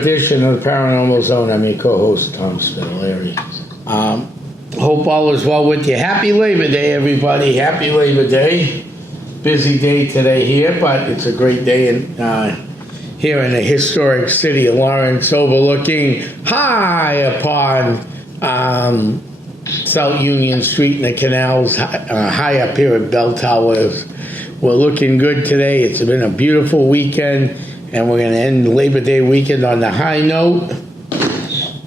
edition of the Paranormal Zone. I'm your co-host, Tom Spitalere. Hope all is well with you. Happy Labor Day, everybody. Happy Labor Day. Busy day today here, but it's a great day here in the historic city of Lawrence, overlooking high upon South Union Street and the canals, high up here at Bell Towers. We're looking good today. It's been a beautiful weekend, and we're going to end Labor Day weekend on the high note.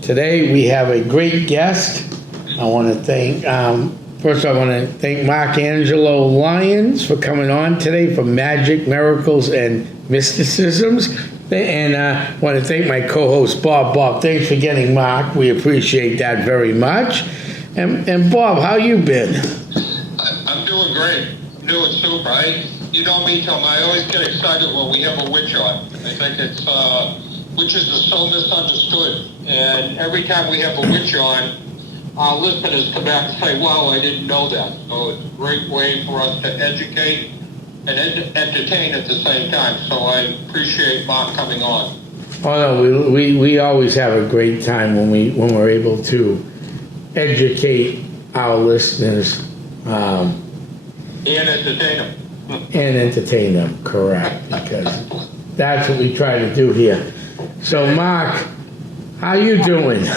Today we have a great guest. I want to thank, first I want to thank Mark Angelo Lyons for coming on today for Magic, Miracles, and Mysticisms. And I want to thank my co-host, Bob. Bob, thanks for getting Mark. We appreciate that very much. And Bob, how you been? I'm doing great. I'm doing super. You know me, Tom. I always get excited when we have a witch on. I think it's witches are so misunderstood. And every time we have a witch on, our listeners come back and say, wow, I didn't know that. So it's a great way for us to educate and entertain at the same time. So I appreciate Mark coming on. Oh no, we always have a great time when we're able to educate our listeners And entertain them. and entertain them, correct, because that's what we try to do here. So Mark, how you doing?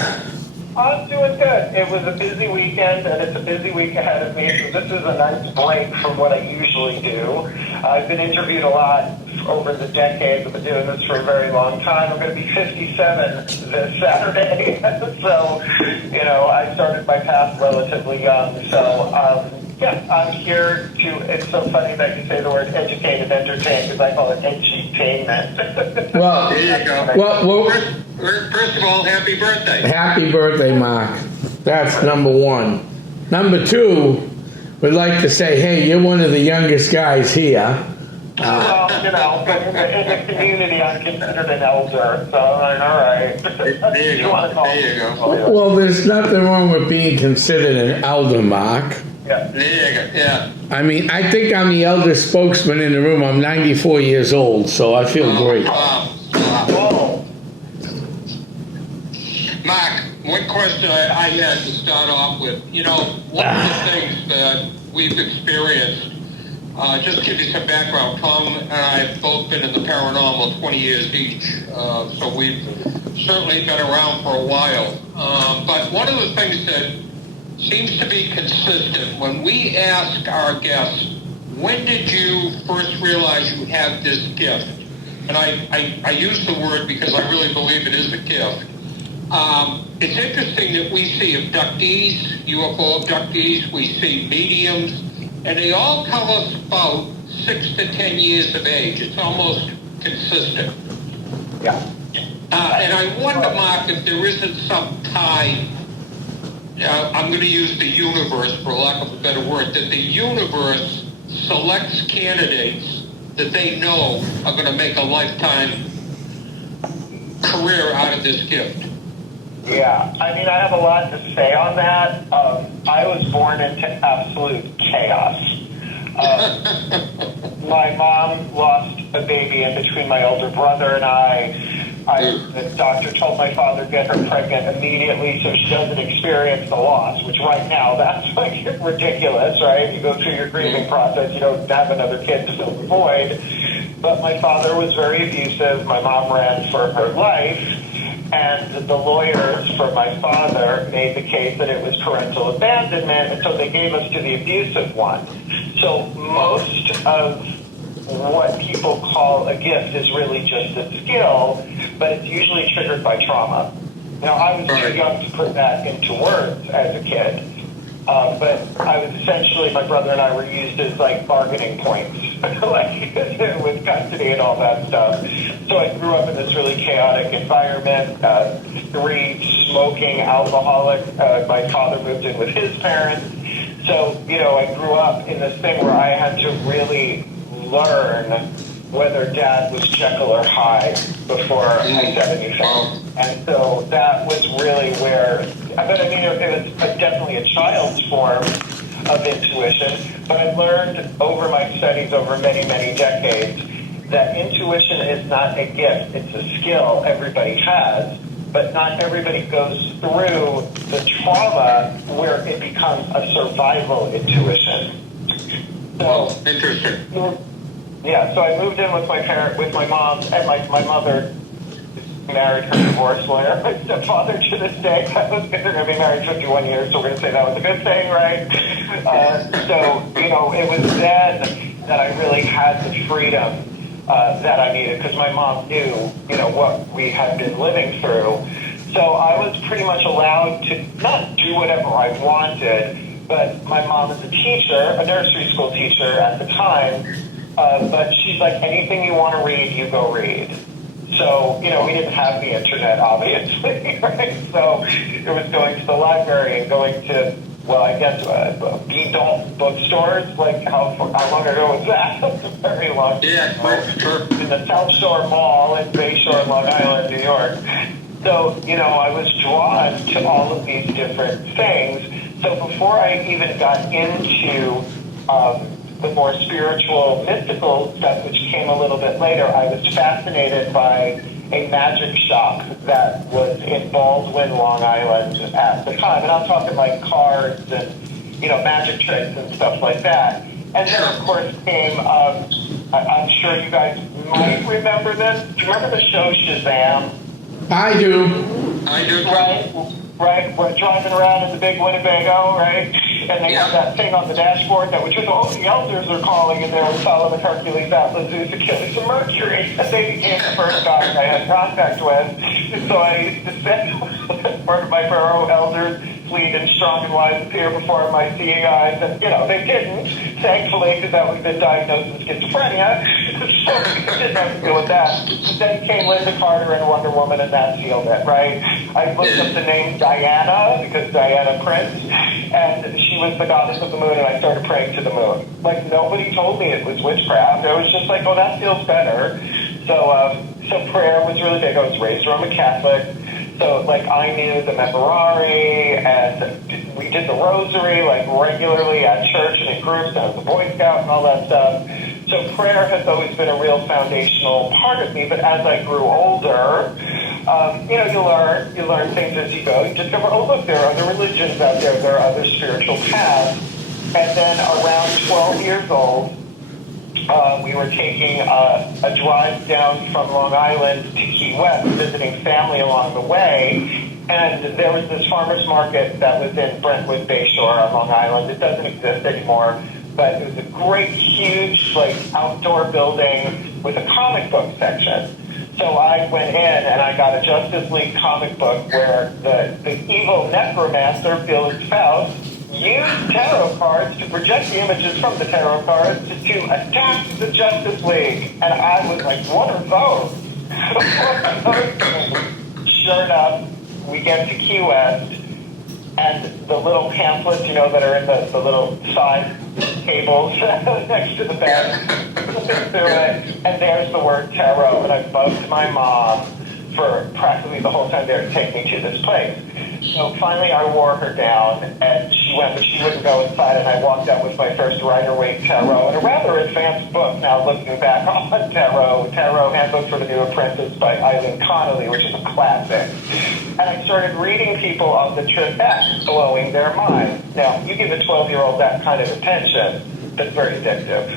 I'm doing good. It was a busy weekend, and it's a busy week ahead of me, so this is a nice break from what I usually do. I've been interviewed a lot over the decades. I've been doing this for a very long time. I'm going to be 57 this Saturday, so, I started my path relatively young. So, I'm here to, it's so funny that you say the word educate and entertain, because I call it edutainment. Well, There you go. well, First of all, happy birthday. happy birthday, Mark. That's number one. Number two, we'd like to say, hey, you're one of the youngest guys here. Well, but in the community, I'm considered an elder, so I'm like, all right. There you go. There you go. Well, there's nothing wrong with being considered an elder, Mark. Yeah. There you go. Yeah. I mean, I think I'm the eldest spokesman in the room. I'm 94 years old, so I feel great. Wow. Whoa. Mark, one question I had to start off with. One of the things that we've experienced, just to give you some background, Tom and I have both been in the paranormal 20 years each, so we've certainly been around for a while. But one of the things that seems to be consistent, when we ask our guests, when did you first realize you had this gift? And I use the word because I really believe it is a gift. It's interesting that we see abductees, UFO abductees, we see mediums, and they all tell us about 6 to 10 years of age. It's almost consistent. Yeah. And I wonder, Mark, if there isn't some tie, I'm going to use the universe for lack of a better word, that the universe selects candidates that they know are going to make a lifetime career out of this gift. Yeah, I have a lot to say on that. I was born into absolute chaos. My mom lost a baby in between my older brother and I. The doctor told my father to get her pregnant immediately so she doesn't experience the loss, which right now, that's like ridiculous, right? You go through your grieving process, you don't have another kid to fill the void. But my father was very abusive. My mom ran for her life. And the lawyers for my father made the case that it was parental abandonment, and so they gave us to the abusive one. So most of what people call a gift is really just a skill, but it's usually triggered by trauma. Now, I was too young to put that into words as a kid, but I was essentially, my brother and I were used as like bargaining points, like with custody and all that stuff. So I grew up in this really chaotic environment, 3 smoking alcoholic. My father moved in with his parents. So, I grew up in this thing where I had to really learn whether Dad was Jekyll or Hyde before I said anything. And so that was really where, it was definitely a child's form of intuition, but I've learned over my studies over many, many decades that intuition is not a gift, it's a skill everybody has, but not everybody goes through the trauma where it becomes a survival intuition. So, interesting. Yeah, so I moved in with my mom, and my mother married her divorce lawyer. My stepfather to this day, they're going to be married 51 years, so we're going to say that was a good thing, right? So, it was then that I really had the freedom that I needed, because my mom knew, what we had been living through. So I was pretty much allowed to not do whatever I wanted, but my mom is a teacher, a nursery school teacher at the time, but she's like, anything you want to read, you go read. So, we didn't have the internet, obviously, right? So it was going to the library and going to, adult bookstores. Like, how long ago was that? That's a very long time. Yeah, sure. In the South Shore Mall in Bayshore, Long Island, New York. So, I was drawn to all of these different things. So before I even got into the more spiritual, mystical stuff, which came a little bit later, I was fascinated by a magic shop that was in Baldwin, Long Island at the time. And I'm talking like cards and, magic tricks and stuff like that. And then, of course, came, I'm sure you guys might remember this. Do you remember the show Shazam? I do. I do. Right? We're driving around in the big Winnebago, right? And they have that thing on the dashboard that, which was, the elders are calling, and they were Solomon, Hercules, Atlas, Zeus, Achilles, and Mercury. And they became the first guys I had contact with. So I used to sit part of my pharaoh elders, fleet and strong and wise appear before my seeing eyes. And, they didn't, thankfully, because that would have been diagnosed with schizophrenia. So we didn't have to deal with that. Then came Linda Carter and Wonder Woman, and that sealed it, right? I looked up the name Diana, because Diana Prince, and she was the goddess of the moon, and I started praying to the moon. Like, nobody told me it was witchcraft. I was just like, that feels better. So prayer was really big. I was raised Roman Catholic. So, I knew the Memorare, and we did the rosary, regularly at church and in groups, and I was a Boy Scout and all that stuff. So prayer has always been a real foundational part of me, but as I grew older, you learn things as you go. You discover, look, there are other religions out there, there are other spiritual paths. And then around 12 years old, we were taking a drive down from Long Island to Key West, visiting family along the way, and there was this farmer's market that was in Brentwood Bayshore on Long Island. It doesn't exist anymore, but it was a great, huge, outdoor building with a comic book section. So I went in and I got a Justice League comic book where the evil necromancer, Felix Faust, used tarot cards to project the images from the tarot cards to attack the Justice League. And I was like, what are those? Sure enough, we get to Key West, and the little pamphlets, that are in the little side tables next to the bed, flipping through it, and there's the word tarot, and I bugged my mom for practically the whole time there to take me to this place. So finally I wore her down, and she went, but she wouldn't go inside, and I walked out with my first Rider-Waite Tarot, and a rather advanced book now looking back on Tarot Handbook for the New Apprentice by Eileen Connolly, which is a classic. And I started reading people on the trip back, blowing their mind. Now, you give a 12-year-old that kind of attention, that's very addictive.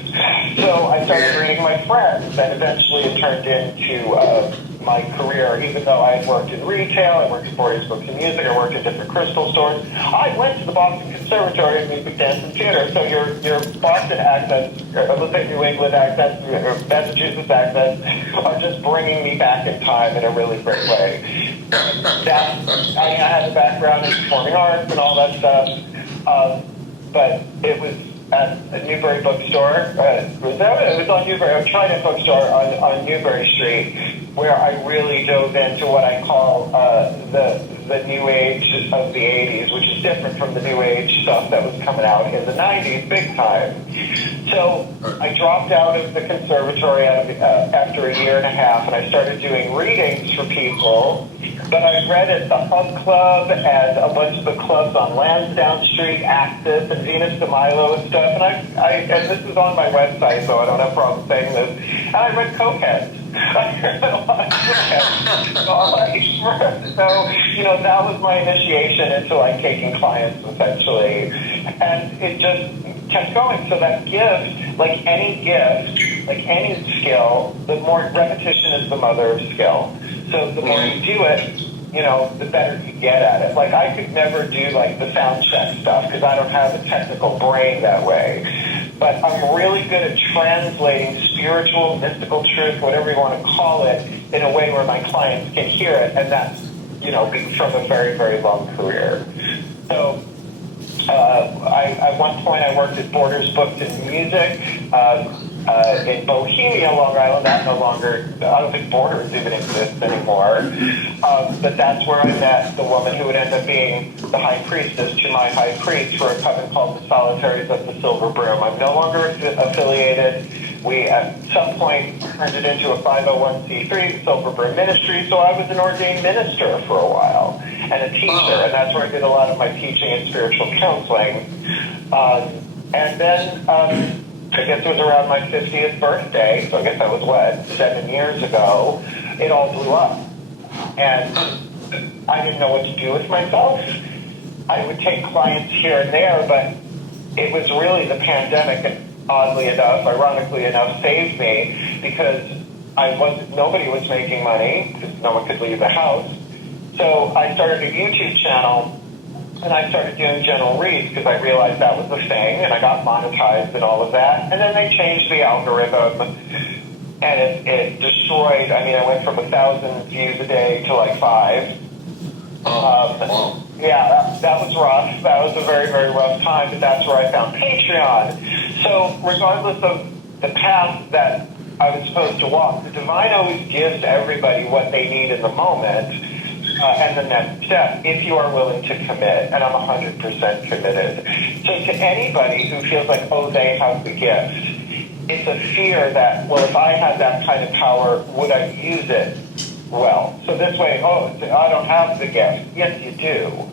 So I started reading my friends, and eventually it turned into my career. Even though I had worked in retail, I worked in Boreas Books and Music, I worked in different crystal stores. I went to the Boston Conservatory of Music, Dance, and Theater, so your Boston accents, or let's say New England accents, or Massachusetts accents, are just bringing me back in time in a really great way. I had a background in performing arts and all that stuff, but it was at a Newbury bookstore. It was on Newbury, a Trident bookstore on Newbury Street, where I really dove into what I call the the new age of the 80s, which is different from the new age stuff that was coming out in the 90s big time. So I dropped out of the conservatory after a year and a half, and I started doing readings for people. But I read at the Hub Club and a bunch of the clubs on Lansdowne Street, Axis, and Venus de Milo and stuff. And and this is on my website, so I don't have problems saying this. And I read cokeheads. I read a lot of cokeheads. So, you know, that was my initiation into like taking clients essentially. And it just kept going. So that gift, like any skill, the more repetition is the mother of skill. So the more you do it, you know, the better you get at it. Like I could never do like the sound check stuff because I don't have a technical brain that way. But I'm really good at translating spiritual, mystical truth, whatever you want to call it, in a way where my clients can hear it. And that's, you know, from a very, very long career. So at one point I worked at Borders Books and Music in Bohemia, Long Island. That no longer, I don't think Borders even exists anymore. But that's where I met the woman who would end up being the high priestess to my high priest for a coven called the Solitaries of the Silver Broom. I'm no longer affiliated. We, at some point, turned it into a 501c3, Silver Broom Ministry, so I was an ordained minister for a while, and a teacher, and that's where I did a lot of my teaching and spiritual counseling. And then, I guess it was around my 50th birthday, so I guess that was, 7 years ago, it all blew up. And I didn't know what to do with myself. I would take clients here and there, but it was really the pandemic that, oddly enough, ironically enough, saved me because nobody was making money because no one could leave the house. So I started a YouTube channel and I started doing general reads because I realized that was the thing and I got monetized and all of that. And then they changed the algorithm and it destroyed. I mean, I went from 1,000 views a day to like 5. Yeah, that was rough. That was a very, very rough time, but that's where I found Patreon. So regardless of the path that I was supposed to walk, the divine always gives everybody what they need in the moment and the next step, if you are willing to commit, and I'm 100% committed. So to anybody who feels like, oh, they have the gift, it's a fear that, well, if I had that kind of power, would I use it? Well, so this way, I don't have the gift. Yes, you do.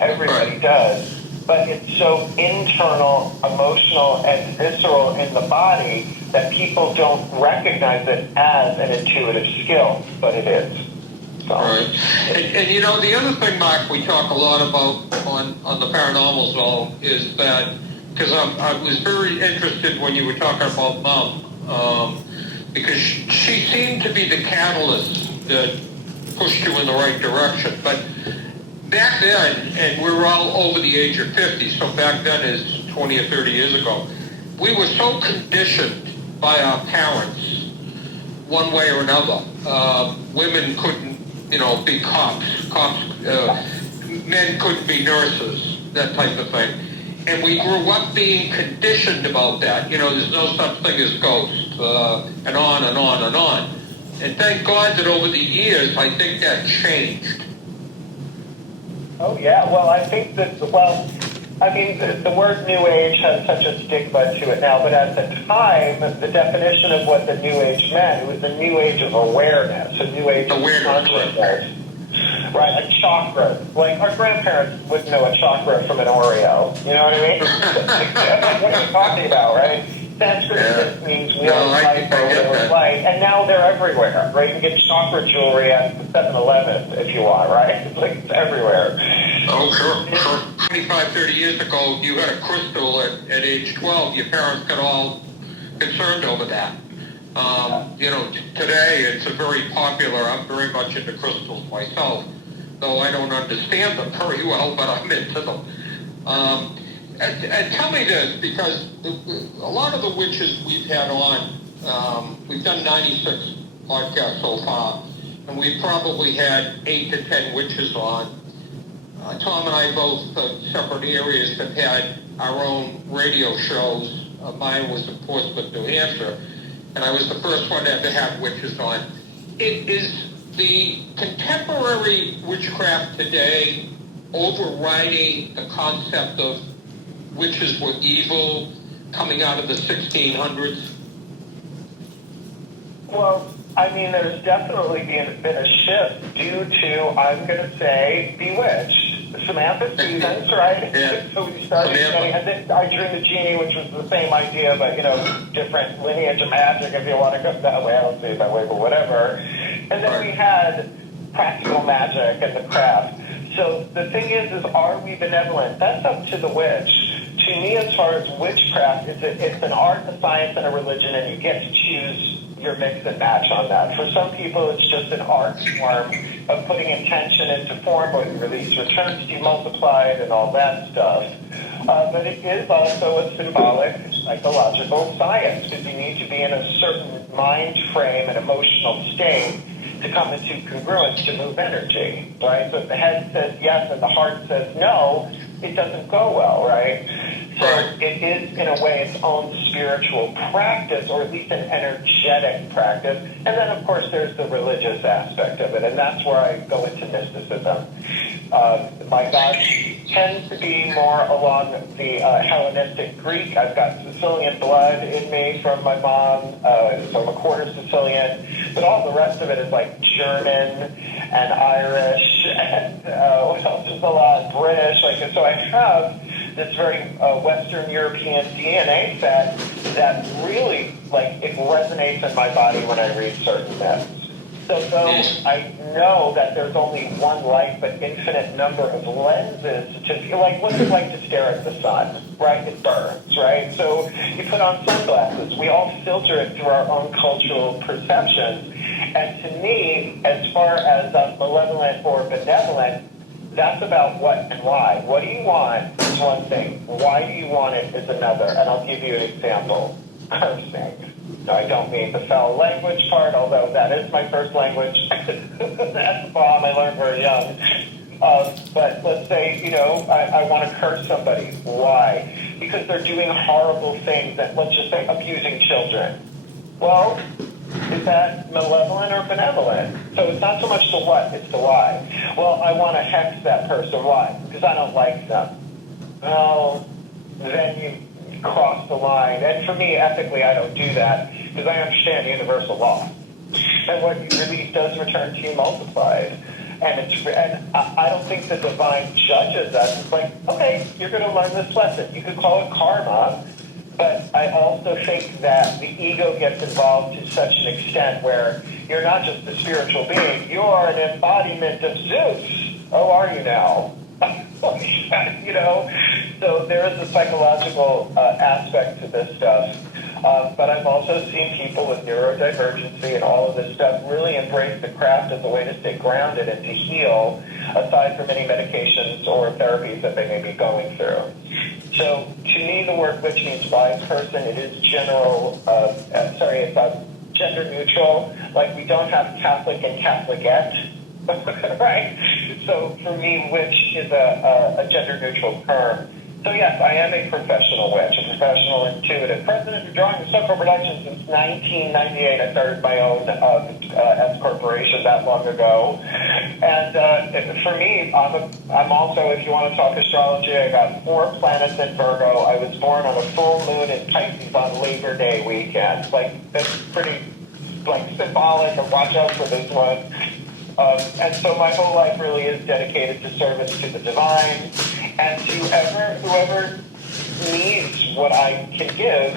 Everybody does. But it's so internal, emotional, and visceral in the body that people don't recognize it as an intuitive skill, but it is. So, right. And you know, the other thing, Mark, we talk a lot about on the Paranormal Zone is that, because I was very interested when you were talking about Mom, because she seemed to be the catalyst that pushed you in the right direction. But back then, and we were all over the age of 50, so back then is 20 or 30 years ago, we were so conditioned by our parents, one way or another. Women couldn't, be cops. Men couldn't be nurses, that type of thing. And we grew up being conditioned about that. There's no such thing as ghosts, and on and on and on. And thank God that over the years, I think that changed. Oh, yeah. Well, I think that, the word New Age has such a stigma to it now, but at the time, the definition of what the New Age meant, it was the New Age of awareness, a New Age of consciousness. Right, like chakras. Like, our grandparents wouldn't know a chakra from an Oreo. You know what I mean? What are you talking about, right? Sanskrit just means we all light or light, and now they're everywhere, right? You can get chakra jewelry at 7-Eleven if you want, right? It's everywhere. Oh, sure. 25, 30 years ago, you had a crystal at age 12. Your parents got all concerned over that. Today it's very popular. I'm very much into crystals myself, though I don't understand them very well, but I'm into them. And tell me this, because a lot of the witches we've had on, we've done 96 podcasts so far, and we've probably had 8 to 10 witches on. Tom and I both, separate areas, have had our own radio shows. Mine was in Portsmouth, New Hampshire, and I was the first one to ever have witches on. Is the contemporary witchcraft today overriding the concept of witches were evil coming out of the 1600s? Well, I mean, there's definitely been a shift due to, I'm going to say, Bewitched. Samantha Stevens, right? Yeah. So we started Samantha. studying, and then I Dream the Genie, which was the same idea, but, different lineage of magic, if you want to go that way. I don't see it that way, but whatever. And then we had practical magic and the craft. So the thing is are we benevolent? That's up to the witch. To me, as far as witchcraft, it's an art, a science, and a religion, and you get to choose your mix and match on that. For some people, it's just an art form of putting intention into form, what you release returns demultiplied and all that stuff. But it is also a symbolic psychological science, because you need to be in a certain mind frame and emotional state to come into congruence to move energy, right? So if the head says yes and the heart says no, it doesn't go well, right? So it is, in a way, its own spiritual practice, or at least an energetic practice. And then, of course, there's the religious aspect of it, and that's where I go into mysticism. My God tends to be more along the Hellenistic Greek. I've got Sicilian blood in me from my mom, so I'm a quarter Sicilian. But all the rest of it is like German and Irish, and what else is a lot? British. So I have this very Western European DNA set that really, it resonates in my body when I read certain myths. So though I know that there's only one light, but infinite number of lenses to feel like, what's it like to stare at the sun, right? It burns, right? So you put on sunglasses. We all filter it through our own cultural perceptions. And to me, as far as malevolent or benevolent, that's about what and why. What do you want is one thing. Why do you want it is another. And I'll give you an example. Cursing. No, I don't mean the foul language part, although that is my first language. That's a bomb I learned very young. But let's say, I want to curse somebody. Why? Because they're doing horrible things, that, let's just say, abusing children. Well, is that malevolent or benevolent? So it's not so much the what, it's the why. Well, I want to hex that person. Why? Because I don't like them. Well, then you cross the line. And for me, ethically, I don't do that because I understand universal law. And what you release does return to you multiplied. And I don't think the divine judges us. It's like, okay, you're going to learn this lesson. You could call it karma. But I also think that the ego gets involved to such an extent where you're not just a spiritual being, you're an embodiment of Zeus. Oh, are you now? So there is a psychological aspect to this stuff. But I've also seen people with neurodivergency and all of this stuff really embrace the craft as a way to stay grounded and to heal, aside from any medications or therapies that they may be going through. So to me, the word witch means wise person. It is it's gender neutral. Like, we don't have Catholic and Catholicette, right? So for me, witch is a gender neutral term. So yes, I am a professional witch, a professional intuitive. President of Drawing and Central Production since 1998. I started my own S corporation that long ago. And for me, I'm also, if you want to talk astrology, I got 4 planets in Virgo. I was born on a full moon in Pisces on Labor Day weekend. That's pretty, symbolic, and watch out for this one. And so my whole life really is dedicated to service to the divine and to whoever needs what I can give.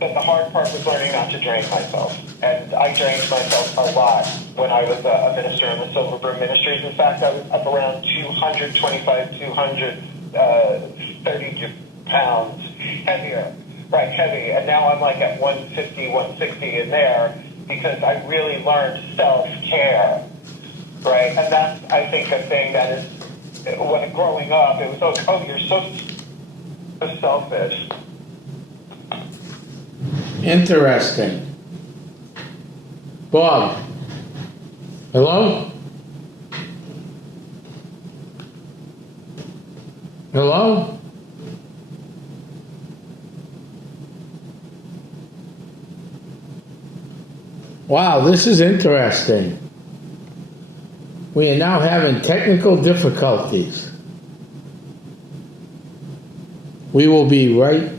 But the hard part was learning not to drain myself. And I drained myself a lot when I was a minister in the Silver Broom Ministries. In fact, I was up around 225, 230 pounds heavier. Right, heavy. And now I'm at 150, 160 in there because I really learned self-care. Right, and that's, I think, a thing that is, when growing up, it was, oh, you're so selfish. Interesting. Bob. Hello? Hello? Wow, this is interesting. We are now having technical difficulties. We will be right.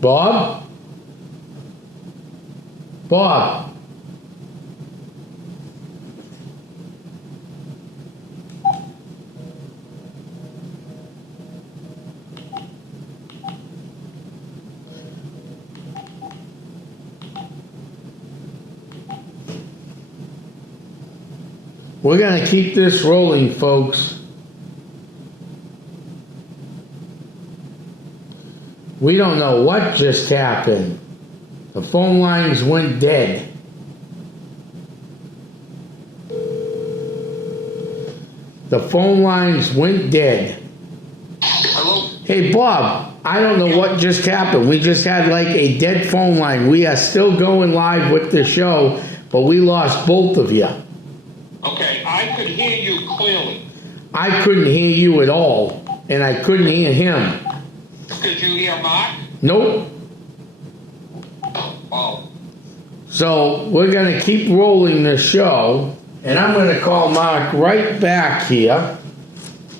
Bob? Bob? We're going to keep this rolling, folks. We don't know what just happened. The phone lines went dead. The phone lines went dead. Hello? Hey, Bob, I don't know what just happened. We just had like a dead phone line. We are still going live with the show, but we lost both of you. Okay, I could hear you clearly. I couldn't hear you at all, and I couldn't hear him. Could you hear Mark? Nope. Oh, So we're going to keep rolling the show, and I'm going to call Mark right back here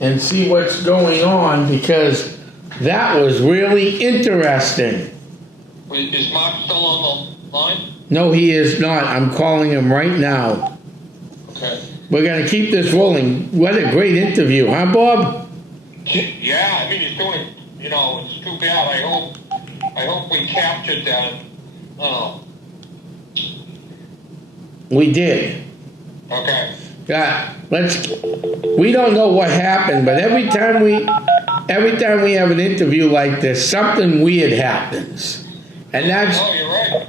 and see what's going on, because that was really interesting. is Mark still on the line? No, he is not. I'm calling him right now. Okay. We're going to keep this rolling. What a great interview, huh, Bob? Yeah, I mean, he's doing, it's too bad. I hope we captured that. We did. Okay. Yeah, we don't know what happened, but every time we have an interview like this, something weird happens. And that's, Oh, you're right.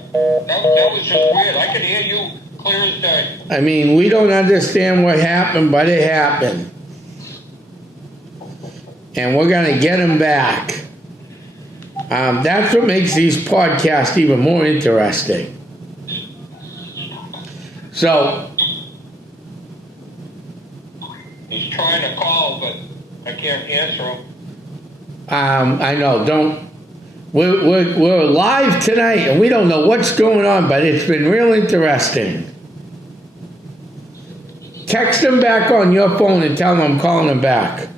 That was just weird. I could hear you clear as day. I mean, we don't understand what happened, but it happened. And we're going to get him back. That's what makes these podcasts even more interesting. So, He's trying to call, but I can't answer him. I know, we're live tonight, and we don't know what's going on, but it's been real interesting. Text him back on your phone and tell him I'm calling him back.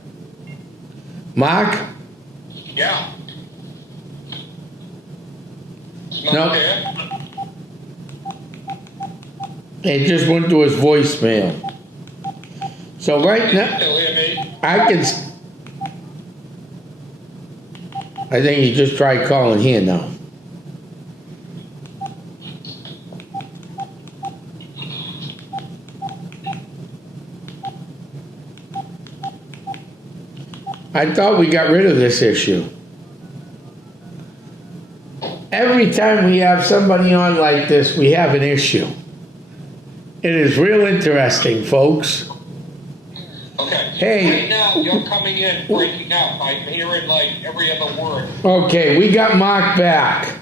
Mark? Yeah. It's not No. there? It just went to his voicemail. So right Can you now, still hear me? I think he just tried calling here now. I thought we got rid of this issue. Every time we have somebody on like this, we have an issue. It is real interesting, folks. Okay. Hey. Right now, you're coming in, breaking up. I'm hearing like every other word. Okay, we got Mark back.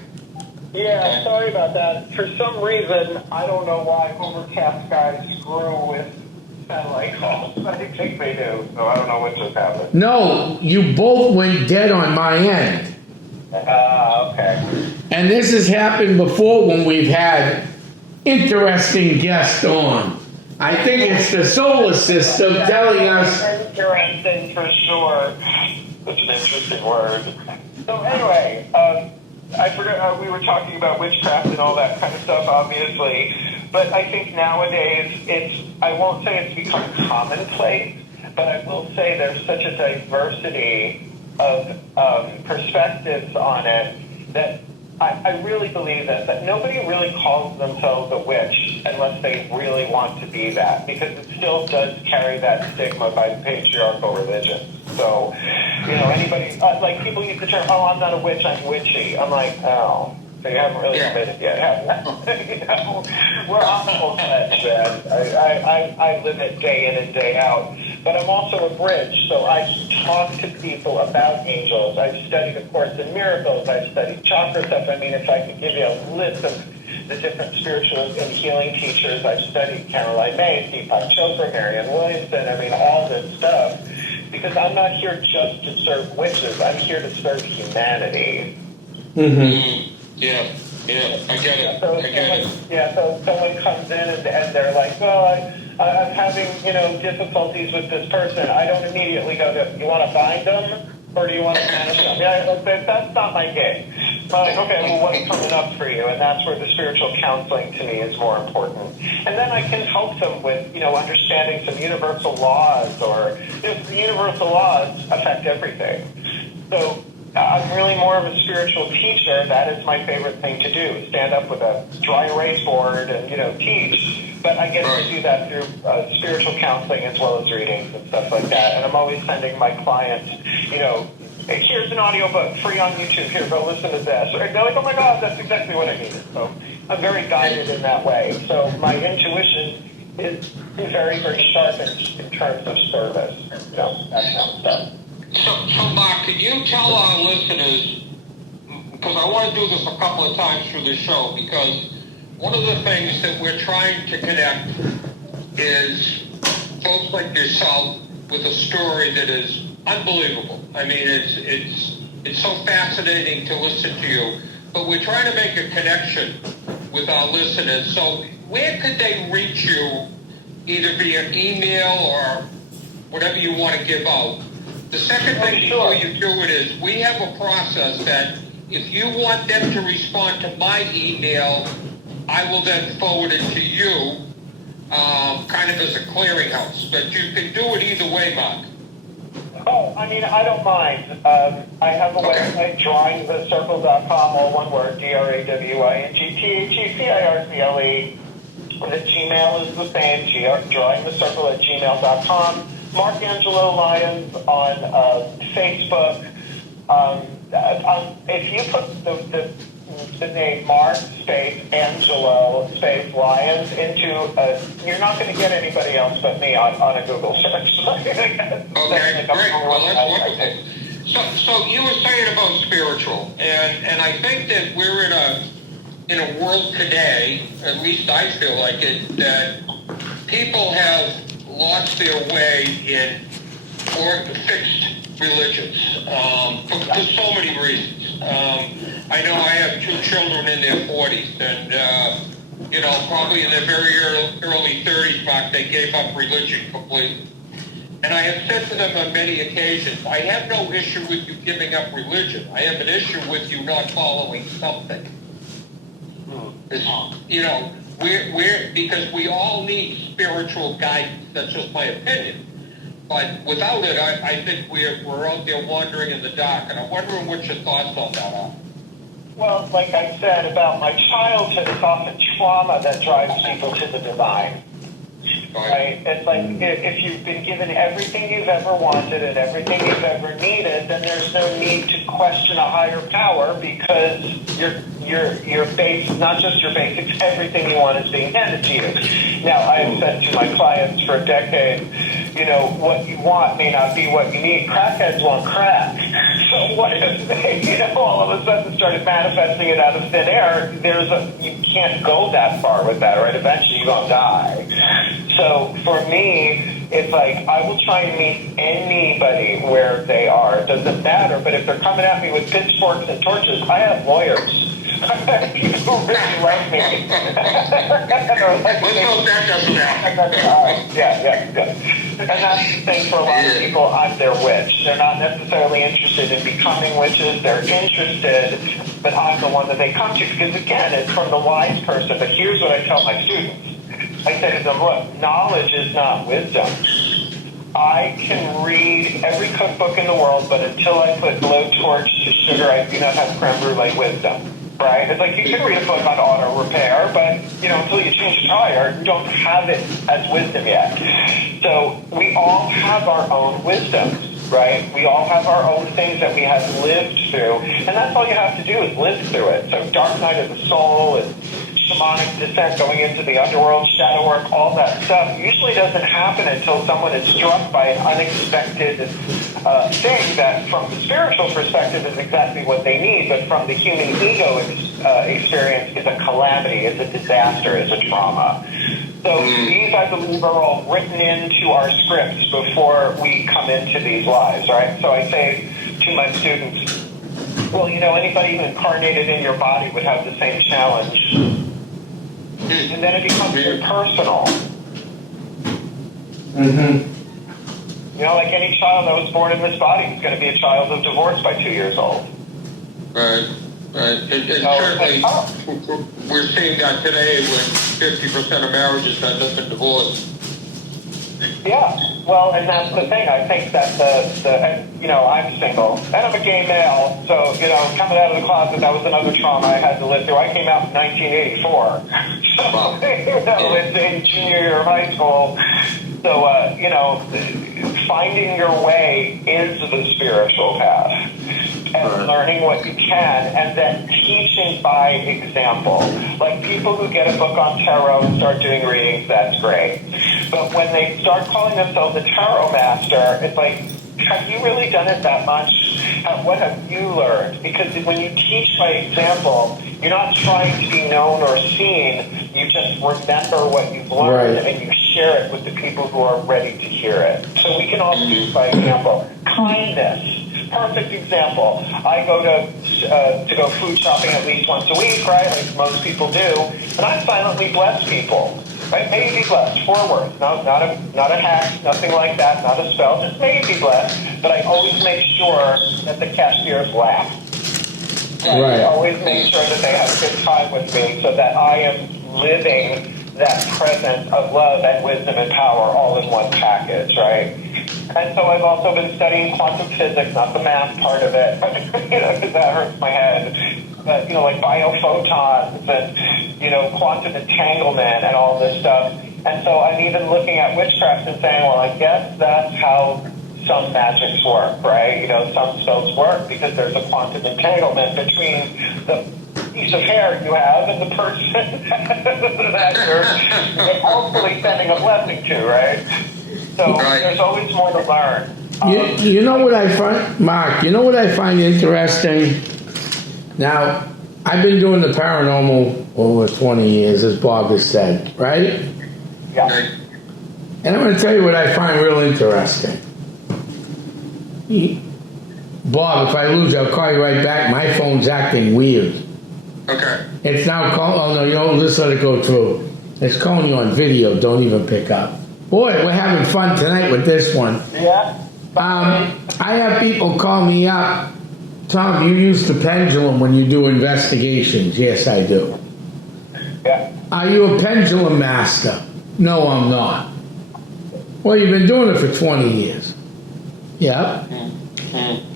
Yeah, sorry about that. For some reason, I don't know why Overcast guys screw with satellite calls. I think they do, so I don't know what just happened. No, you both went dead on my end. Okay. And this has happened before when we've had interesting guests on. I think it's the solar system telling us. Interesting for sure. That's an interesting word. So anyway, I forgot we were talking about witchcraft and all that kind of stuff, obviously. But I think nowadays I won't say it's become commonplace, but I will say there's such a diversity of perspectives on it that I really believe that nobody really calls themselves a witch unless they really want to be that, because it still does carry that stigma by the patriarchal religion. So, anybody, like people use the term, oh, I'm not a witch, I'm witchy. I'm like, oh, so you haven't really admitted yet, have you? We're awful flesh, man. I live it day in and day out. But I'm also a bridge, so I talk to people about angels. I've studied A Course in Miracles. I've studied chakra stuff. I mean, if I could give you a list of the different spiritual and healing teachers, I've studied Caroline May, Deepak Chopra, Marianne Williamson, I mean, all this stuff. Because I'm not here just to serve witches. I'm here to serve humanity. Mm-hmm. Yeah, I get it. So I get it. Yeah, so someone comes in and they're like, well, I'm having, difficulties with this person, I don't immediately go to, you want to bind them or do you want to banish them? That's not my game. I'm like, okay, well, what's coming up for you? And that's where the spiritual counseling to me is more important. And then I can help them with, understanding some universal laws, or the universal laws affect everything. So I'm really more of a spiritual teacher. That is my favorite thing to do, stand up with a dry erase board and, teach. But I get to do that through spiritual counseling as well as readings and stuff like that. And I'm always sending my clients, hey, here's an audiobook free on YouTube. Here, go listen to this. Or they're like, oh my God, that's exactly what I needed. So I'm very guided in that way. So my intuition is very, very sharp in terms of service. That kind of stuff. So, Mark, can you tell our listeners, because I want to do this a couple of times through the show, because one of the things that we're trying to connect is folks like yourself with a story that is unbelievable. I mean, it's so fascinating to listen to you, but we're trying to make a connection with our listeners. So where could they reach you, either via email or whatever you want to give out? The second thing before you do it is we have a process that if you want them to respond to my email, I will then forward it to you, kind of as a clearinghouse. But you can do it either way, Mark. Oh, I don't mind. I have a website, drawingthecircle.com, all one word, DrawingTheCircle. The Gmail is the same, drawingthecircle@gmail.com. Mark Angelo Lyons on Facebook. If you put the name Mark space Angelo space Lyons into you're not going to get anybody else but me on a Google search. Okay, great. Well, that's wonderful. So you were saying about spiritual, and I think that we're in a world today, at least I feel like it, that people have lost their way in or fixed religions for so many reasons. I know I have two children in their 40s, and probably in their very early 30s, Mark, they gave up religion completely. And I have said to them on many occasions, I have no issue with you giving up religion. I have an issue with you not following something. Because we all need spiritual guidance. That's just my opinion. But without it, I think we're out there wandering in the dark. And I'm wondering what your thoughts on that are. Well, like I said about my childhood, it's often trauma that drives people to the divine. Right? It's like if you've been given everything you've ever wanted and everything you've ever needed, then there's no need to question a higher power, because your base, not just your basics, everything you want is being handed to you. Now, I have said to my clients for a decade, what you want may not be what you need. Crackheads want crack. So what if they, all of a sudden started manifesting it out of thin air? You can't go that far with that, right? Eventually you're going to die. So for me, it's like I will try and meet anybody where they are. It doesn't matter. But if they're coming at me with pitchforks and torches, I have lawyers. People really like me. Yeah. And that's the thing for a lot of people. I'm their witch. They're not necessarily interested in becoming witches. They're interested, but I'm the one that they come to, because again, it's from the wise person. But here's what I tell my students. I say to them, look, knowledge is not wisdom. I can read every cookbook in the world, but until I put blowtorch to sugar, I do not have creme brulee wisdom. Right? It's like you can read a book on auto repair, but until you change a tire, you don't have it as wisdom yet. So we all have our own wisdoms, right? We all have our own things that we have lived through, and that's all you have to do is live through it. So dark night of the soul and shamanic descent, going into the underworld, shadow work, all that stuff usually doesn't happen until someone is struck by an unexpected thing that from the spiritual perspective is exactly what they need, but from the human ego experience is a calamity, is a disaster, is a trauma. So these, I believe, are all written into our scripts before we come into these lives, right? So I say to my students, well, anybody who incarnated in your body would have the same challenge. And then it becomes impersonal. You know, like any child that was born in this body is going to be a child of divorce by 2 years old. Right. And certainly, we're seeing that today when 50% of marriages end up in divorce. Yeah, well, and that's the thing. I think that and, you know, I'm single, and I'm a gay male, so, you know, coming out of the closet, that was another trauma I had to live through. I came out in 1984, so, you know, it's in junior year of high school. So, you know, finding your way is the spiritual path. And learning what you can, and then teaching by example. Like people who get a book on tarot and start doing readings, that's great. But when they start calling themselves a tarot master, it's like, have you really done it that much? What have you learned? Because when you teach by example, you're not trying to be known or seen. You just remember what you've learned, and you share it with the people who are ready to hear it. So we can all teach by example. Kindness. Perfect example. I go to go food shopping at least once a week, right? Like most people do, and I silently bless people. Right? May you be blessed. 4 words. No, not a hack, nothing like that, not a spell. Just may you be blessed. But I always make sure that the cashiers laugh. Right. I always make sure that they have a good time with me, so that I am living that presence of love and wisdom and power all in one package, right? And so I've also been studying quantum physics, not the math part of it, you know, because that hurts my head. But, you know, like biophotons and, you know, quantum entanglement and all this stuff. And so I'm even looking at witchcraft and saying, well, I guess that's how some magics work, right? You know, some spells work because there's a quantum entanglement between the piece of hair you have and the person that you're hopefully sending a blessing to, right? So there's always more to learn. You know what I find, Mark, you know what I find interesting? Now, I've been doing the paranormal over 20 years, as Bob has said, right? Yeah. And I'm going to tell you what I find real interesting. Bob, if I lose you, I'll call you right back. My phone's acting weird. Okay. It's now calling, oh no, you know, just let it go through. It's calling you on video, don't even pick up. Boy, we're having fun tonight with this one. Yeah. I have people call me up. Tom, you use the pendulum when you do investigations. Yes, I do. Yeah. Are you a pendulum master? No, I'm not. Well, you've been doing it for 20 years. Yeah.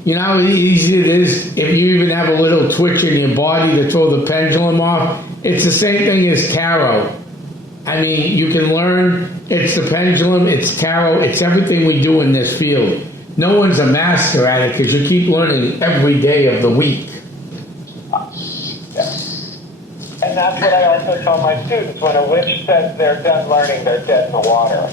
You know how easy it is if you even have a little twitch in your body to throw the pendulum off? It's the same thing as tarot. I mean, you can learn, it's the pendulum, it's tarot, it's everything we do in this field. No one's a master at it because you keep learning every day of the week. Yeah. And that's what I also tell my students. When a witch says they're done learning, they're dead in the water.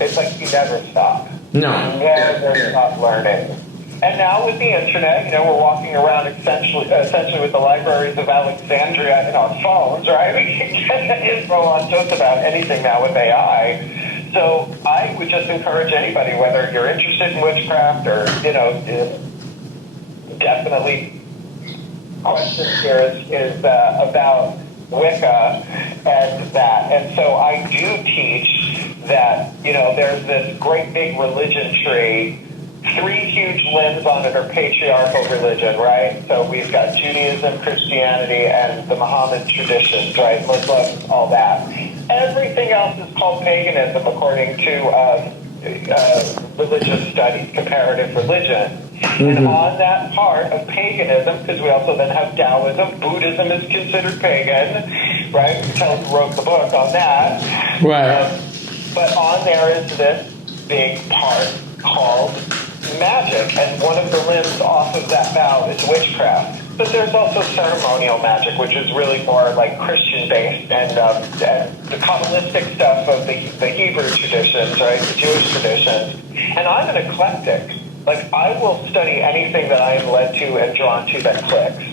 It's like you never stop. No. You never stop learning. And now with the internet, you know, we're walking around essentially with the libraries of Alexandria in our phones, right? We can get info on just about anything now with AI. So I would just encourage anybody, whether you're interested in witchcraft or, you know, definitely questions here is about Wicca and that. And so I do teach that, you know, there's this great big religion tree. 3 huge limbs on it are patriarchal religion, right? So we've got Judaism, Christianity, and the Muhammad traditions, right? Muslims, all that. Everything else is called paganism according to religious studies, comparative religion. Mm-hmm. And on that part of paganism, because we also then have Taoism, Buddhism is considered pagan, right? Tell who wrote the book on that. Right. But on there is this big part called magic, and one of the limbs off of that bough is witchcraft. But there's also ceremonial magic, which is really more like Christian-based, and the Kabbalistic stuff of the Hebrew traditions, right, the Jewish traditions. And I'm an eclectic. Like, I will study anything that I am led to and drawn to that clicks.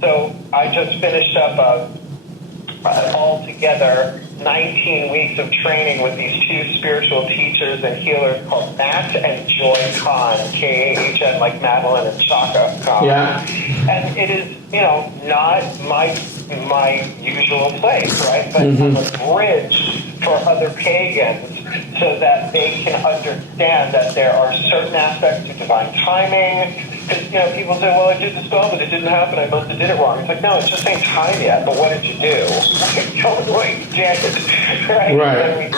So I just finished up altogether 19 weeks of training with these 2 spiritual teachers and healers called Matt and Joy Khan, K-A-H-N, like Madeline and Shaka Khan. Yeah. And it is, you know, not my usual place, right? But I'm a bridge for other pagans so that they can understand that there are certain aspects of divine timing. Because, people say, well, I did the spell, but it didn't happen. I must have did it wrong. It's like, no, it just ain't time yet. But what did you do? Don't wait, jack it. Right. Right.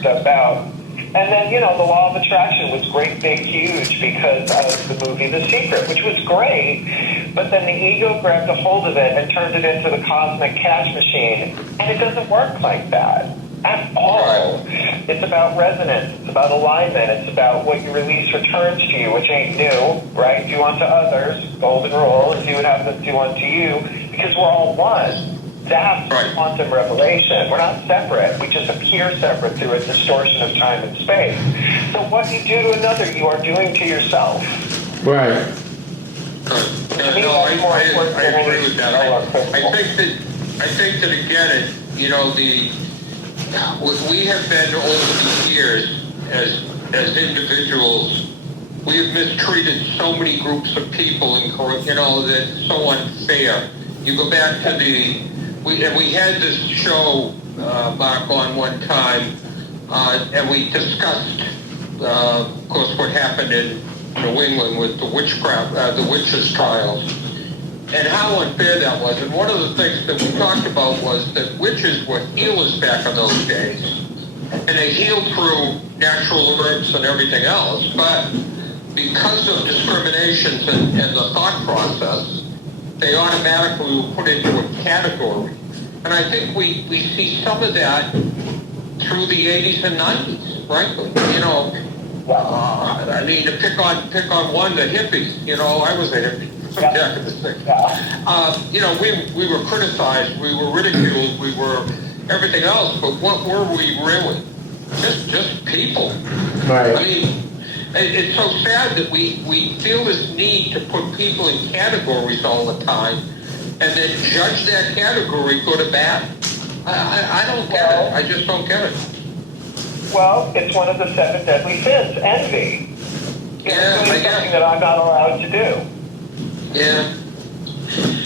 Stuff out. And then, the law of attraction was great, big, huge because of the movie The Secret, which was great. But then the ego grabbed a hold of it and turned it into the cosmic cash machine. And it doesn't work like that at all. Right. It's about resonance. It's about alignment. It's about what you release returns to you, which ain't new, right? Do unto others, golden rule, and do what happens do unto you, because we're all one. That's quantum revelation. We're not separate. We just appear separate through a distortion of time and space. So what you do to another, you are doing to yourself. Right. No, I agree with that. I think that again, we have been over the years as individuals, we have mistreated so many groups of people, and that's so unfair. You go back to we had this show, Mark, on one time, and we discussed, of course, what happened in New England with the the witches' trials, and how unfair that was. And one of the things that we talked about was that witches were healers back in those days, and they healed through natural herbs and everything else, but because of discriminations and the thought process, they automatically were put into a category. And I think we see some of that through the 80s and 90s, frankly. To pick on one, the hippies. I was a hippie back in the 60s. We were criticized, we were ridiculed, we were everything else, but what were we really? Just people. Right. I mean, it's so sad that we feel this need to put people in categories all the time and then judge that category good or bad. I don't get it. I just don't get it. Well, it's one of the 7 deadly sins, envy. It's something that I'm not allowed to do. Yeah.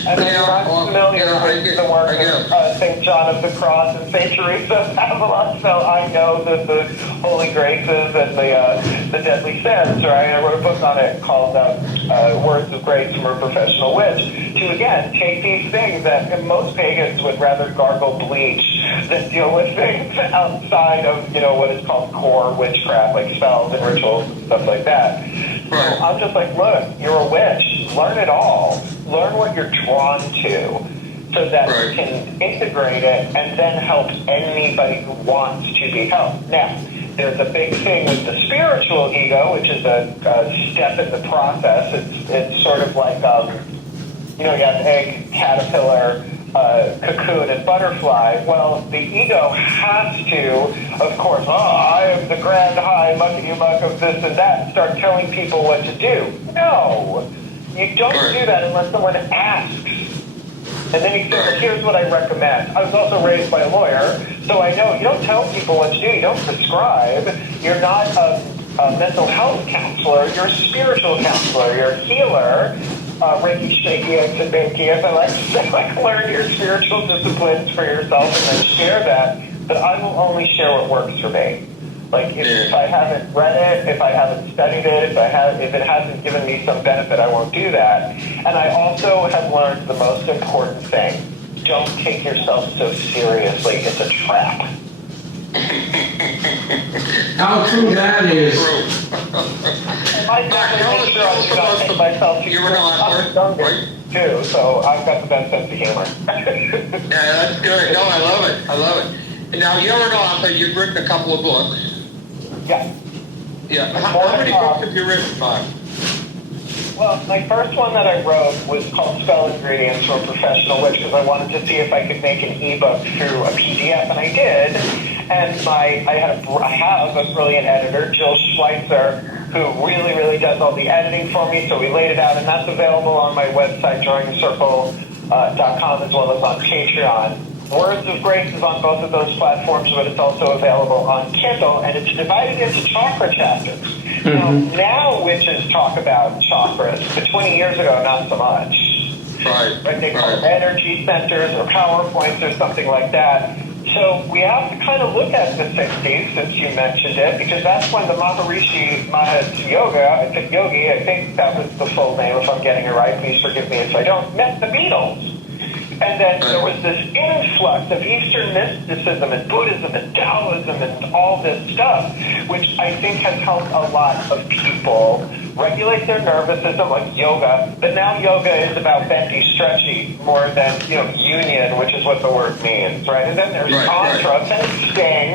And I'm familiar with the work of St. John of the Cross and St. Teresa of Avila, so I know the Holy Graces and the Deadly Sins, right? I wrote a book on it called Words of Grace from a Professional Witch, to, again, take these things that most pagans would rather gargle bleach than deal with things outside of, what is called core witchcraft, like spells and rituals and stuff like that. So I'm just like, look, you're a witch. Learn it all. Learn what you're drawn to so that you can integrate it and then help anybody who wants to be helped. Now, there's a big thing with the spiritual ego, which is a step in the process. It's sort of like, you have egg, caterpillar, cocoon, and butterfly. Well, the ego has to, of course, I am the grand high muckety-muck of this and that, start telling people what to do. No. You don't do that unless someone asks. And then you say, well, here's what I recommend. I was also raised by a lawyer, so I know you don't tell people what to do. You don't prescribe. You're not a mental health counselor. You're a spiritual counselor. You're a healer. Reiki, shaky, eggs, and bakey. If I like to say, learn your spiritual disciplines for yourself and then share that. But I will only share what works for me. Like, if I haven't read it, if I haven't studied it, if it hasn't given me some benefit, I won't do that. And I also have learned the most important thing. Don't take yourself so seriously. It's a trap. How true that is. And I definitely make sure I'm not taking myself too seriously, too, so I've got the best sense of humor. Yeah, that's good. No, I love it. I love it. And now, you're an author. You've written a couple of books. Yeah. Yeah. How many books have you written, Bob? Well, my first one that I wrote was called Spell Ingredients for a Professional Witch, because I wanted to see if I could make an ebook through a PDF, and I did. And I have a brilliant editor, Jill Schweitzer, who really, really does all the editing for me. So we laid it out, and that's available on my website, drawingcircle.com, as well as on Patreon. Words of Grace is on both of those platforms, but it's also available on Kindle, and it's divided into chakra chapters. Now witches talk about chakras, but 20 years ago, not so much. Right. They call them energy centers or power points or something like that. So we have to kind of look at the 60s, since you mentioned it, because that's when the Maharishi Mahesh Yogi, I think that was the full name, if I'm getting it right, please forgive me if I don't, met the Beatles. And then there was this influx of Eastern mysticism and Buddhism and Taoism and all this stuff, which I think has helped a lot of people regulate their nervous system, like yoga. But now yoga is about bendy, stretchy, more than, union, which is what the word means, right? And then there's tantra and sting,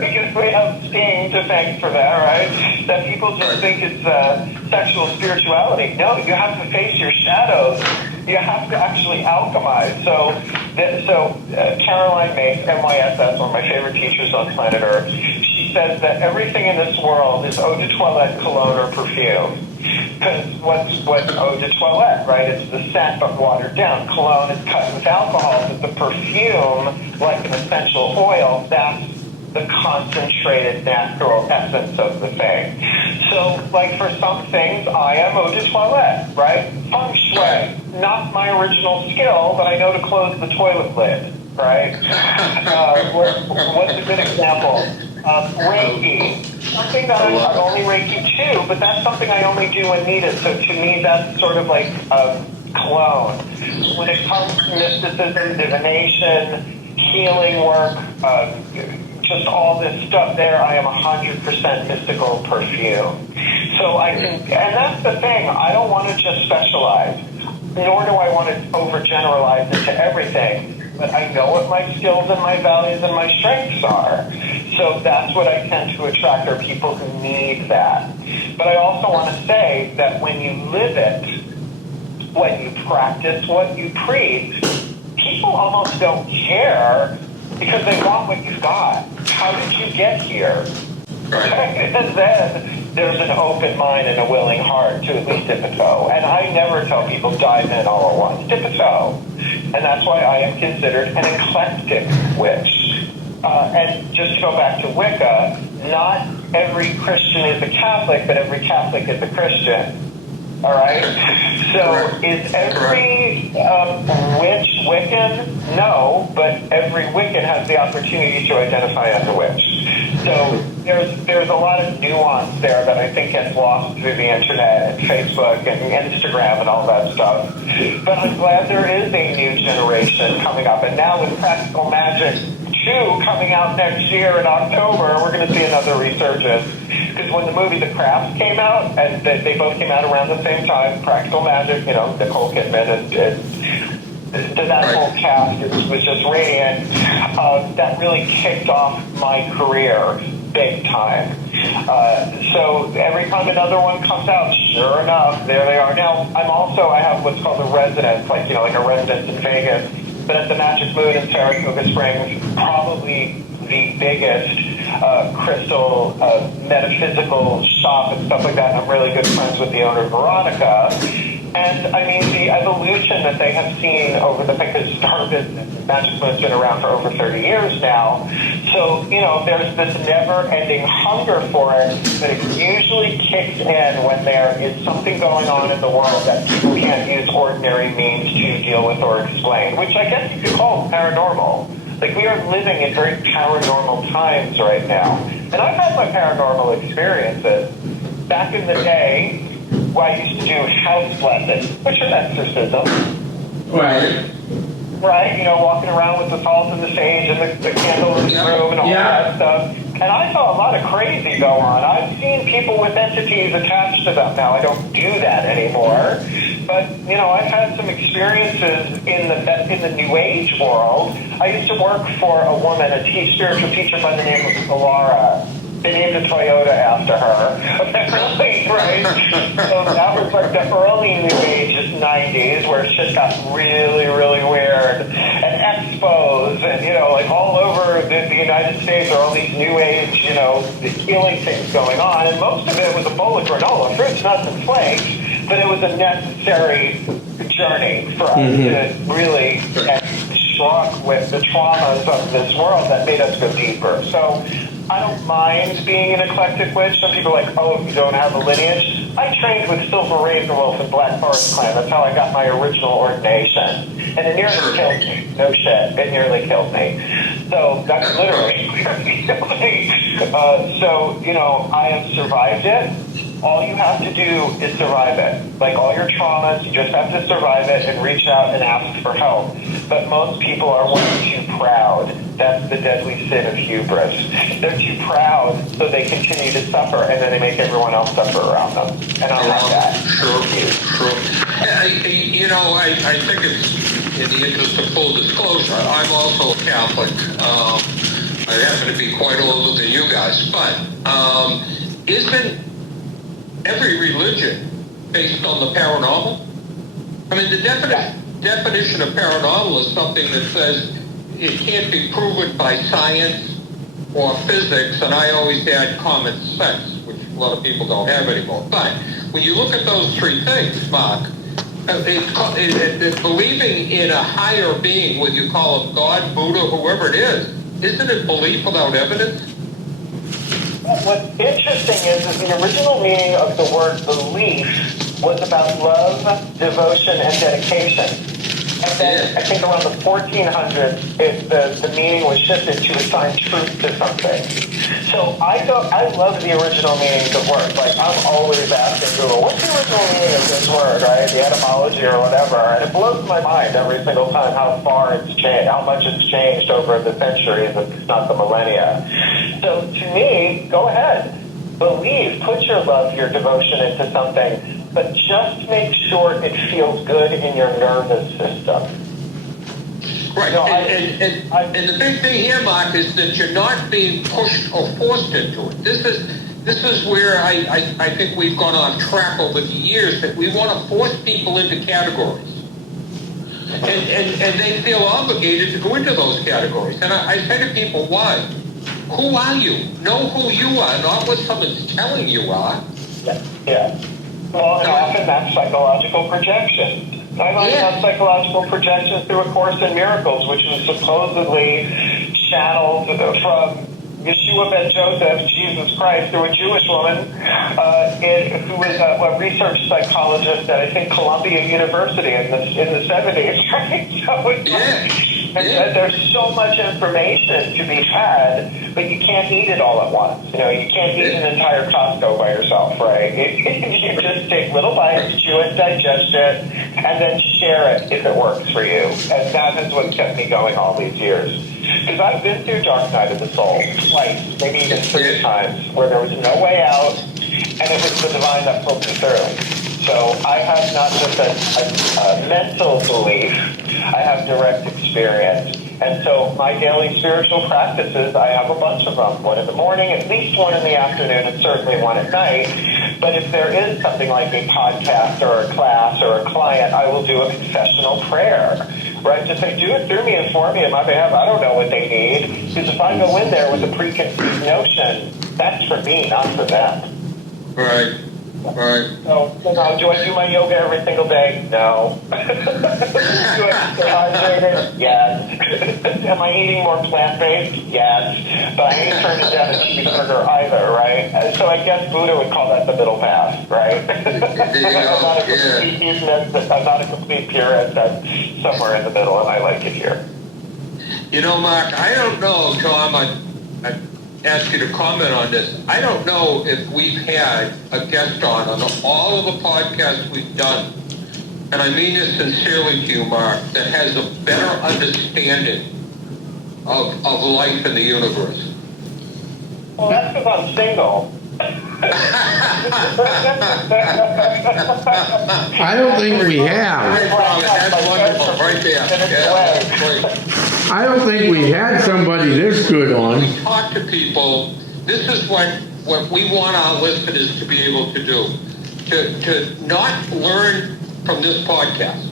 because we have sting to thank for that, right? That people just think it's sexual spirituality. No, you have to face your shadows. You have to actually alchemize. So Caroline Myss, MYSS, one of my favorite teachers on planet Earth, she says that everything in this world is eau de toilette, cologne, or perfume. Because what's eau de toilette, right? It's the scent but watered down. Cologne is cut with alcohol, but the perfume, like an essential oil, that's the concentrated natural essence of the thing. So, like for some things, I am eau de toilette, right? Feng shui, not my original skill, but I know to close the toilet lid, right? What's a good example? Reiki, something that I'm only Reiki 2, but that's something I only do when needed. So to me, that's sort of like cologne. When it comes to mysticism, divination, healing work, just all this stuff there, I am 100% mystical perfume. So I can, and that's the thing, I don't want to just specialize, nor do I want to overgeneralize into everything, but I know what my skills and my values and my strengths are. So that's what I tend to attract, are people who need that. But I also want to say that when you live it, when you practice what you preach, people almost don't care, because they want what you've got. How did you get here? And then there's an open mind and a willing heart to at least dip a toe. And I never tell people dive in all at once. Dip a toe. And that's why I am considered an eclectic witch. And just to go back to Wicca, not every Christian is a Catholic, but every Catholic is a Christian. All right? So is every witch Wiccan? No, but every Wiccan has the opportunity to identify as a witch. So there's a lot of nuance there that I think gets lost through the internet and Facebook and Instagram and all that stuff. But I'm glad there is a new generation coming up. And now with Practical Magic 2 coming out next year in October, we're going to see another resurgence. Because when the movie The Craft came out, and they both came out around the same time, Practical Magic, Nicole Kidman and that whole cast was just radiant. That really kicked off my career big time. So every time another one comes out, sure enough, there they are. Now, I have what's called a residence, like a residence in Vegas, but at the Magic Moon in Saratoga Springs, probably the biggest crystal metaphysical shop and stuff like that. And I'm really good friends with the owner, Veronica. And I mean, the evolution that they have seen over because her business, Magic Moon's been around for over 30 years now. So, there's this never-ending hunger for it, but it usually kicks in when there is something going on in the world that people can't use ordinary means to deal with or explain, which I guess you could call paranormal. Like, we are living in very paranormal times right now. And I've had my paranormal experiences. Back in the day, I used to do house blessings, which are exorcism. Right. Right? Walking around with the salt and the sage and the candle in the room and all that stuff. And I saw a lot of crazy go on. I've seen people with entities attached to them. Now, I don't do that anymore. But, I've had some experiences in the New Age world. I used to work for a woman, a spiritual teacher by the name of Spitalere. They named a Toyota after her, apparently, right? So that was like the early New Age 90s, where shit got really, really weird. And expos, and, all over the United States are all these New Age, healing things going on. And most of it was a bowl of granola, fruits, nuts, and flakes. But it was a necessary journey for us to really get struck with the traumas of this world that made us go deeper. So I don't mind being an eclectic witch. Some people are like, oh, you don't have a lineage. I trained with Silver Razor Wolf and Black Forest Clan. That's how I got my original ordination. And it nearly killed me. No shit. It nearly killed me. So that's literally nearly killed me. So, I have survived it. All you have to do is survive it. Like all your traumas, you just have to survive it and reach out and ask for help. But most people are way too proud. That's the deadly sin of hubris. They're too proud, so they continue to suffer, and then they make everyone else suffer around them. And I'm not that. Sure. I think it's in the interest of full disclosure. I'm also a Catholic. I happen to be quite older than you guys, but isn't every religion based on the paranormal? I mean, the definition of paranormal is something that says it can't be proven by science or physics, and I always add common sense, which a lot of people don't have anymore. But when you look at those three things, Mark, believing in a higher being, whether you call him God, Buddha, whoever it is, isn't it belief without evidence? What's interesting is the original meaning of the word belief was about love, devotion, and dedication. And then I think around the 1400s, the meaning was shifted to assign truth to something. So I love the original meanings of words. Like I'm always asking Google, what's the original meaning of this word, right? The etymology or whatever. And it blows my mind every single time how far it's changed, how much it's changed over the centuries, if not the millennia. So to me, go ahead. Believe, put your love, your devotion into something, but just make sure it feels good in your nervous system. Right, and the big thing here, Mark, is that you're not being pushed or forced into it. This is where I think we've gone on track over the years, that we want to force people into categories. And they feel obligated to go into those categories. And I say to people, why? Who are you? Know who you are, not what someone's telling you are. Yeah. Well, and often that's psychological projection. I learned about psychological projection through A Course in Miracles, which was supposedly channeled from Yeshua ben Joseph, Jesus Christ, through a Jewish woman who was a research psychologist at, I think, Columbia University in the 70s, right? So there's so much information to be had, but you can't eat it all at once. You can't eat an entire Costco by yourself, right? You just take little bites, chew it, digest it, and then share it if it works for you. And that is what's kept me going all these years. Because I've been through Dark Night of the Soul twice, maybe even 3 times, where there was no way out, and it was the divine that pulled me through. So I have not just a mental belief, I have direct experience. And so my daily spiritual practices, I have a bunch of them. One in the morning, at least one in the afternoon, and certainly one at night. But if there is something like a podcast or a class or a client, I will do a confessional prayer. Right? Just say, do it through me and for me on my behalf. I don't know what they need. Because if I go in there with a preconceived notion, that's for me, not for them. Right. So, do I do my yoga every single day? No. Do I stay hydrated? Yes. Am I eating more plant-based? Yes. But I ain't turning down a cheeseburger either, right? So I guess Buddha would call that the middle path, right? I'm not a complete purist. I'm somewhere in the middle, and I like it here. Mark, I don't know, Tom, I ask you to comment on this. I don't know if we've had a guest on all of the podcasts we've done, and I mean this sincerely to you, Mark, that has a better understanding of life in the universe. Well, that's because I'm single. I don't think we have. That's wonderful, right there. Yeah, I don't think we had somebody this good on. We talk to people. This is what we want our listeners to be able to do. To not learn from this podcast,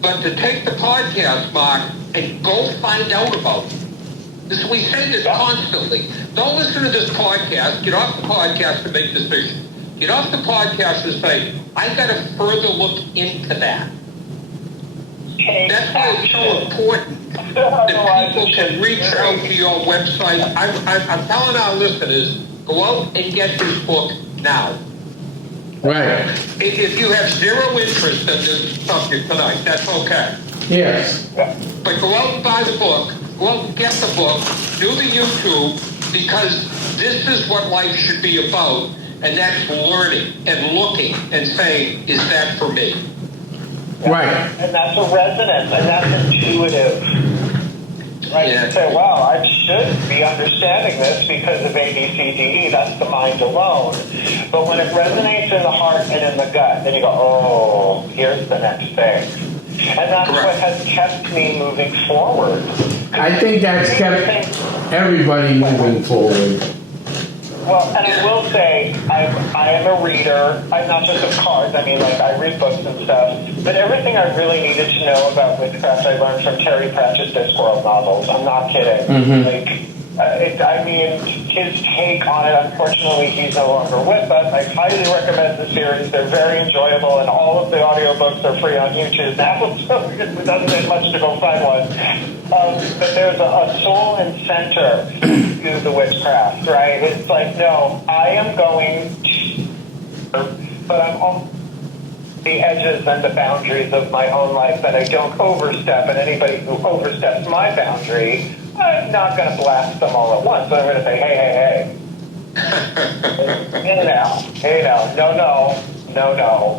but to take the podcast, Mark, and go find out about it. We say this constantly. Don't listen to this podcast. Get off the podcast and make decisions. Get off the podcast and say, I got to further look into that. That's why it's so important If people can reach out to your website, I'm telling our listeners, go out and get this book now. Right. If you have zero interest in this subject tonight, that's okay. Yes. But go out and buy the book, go out and get the book, do the YouTube, because this is what life should be about, and that's learning and looking and saying, is that for me? Right. And that's a resonance, and that's intuitive. Right? Yeah. You say, wow, I should be understanding this because of A, B, C, D, E. That's the mind alone. But when it resonates in the heart and in the gut, then you go, oh, here's the next thing. And that's Correct. what has kept me moving forward. I think that's kept everybody moving forward. Well, and I will say, I am a reader. I'm not just of cards. I mean, like, I read books and stuff. But everything I really needed to know about witchcraft, I learned from Terry Pratchett's Discworld novels. I'm not kidding. I mean, his take on it, unfortunately, he's no longer with us. I highly recommend the series. They're very enjoyable, and all of the audiobooks are free on YouTube now, so it doesn't take much to go find one. But there's a soul and center to the witchcraft, right? It's like, no, I am going to, but I'm on the edges and the boundaries of my own life that I don't overstep, and anybody who oversteps my boundary, I'm not going to blast them all at once, but I'm going to say, hey. Hey now, no.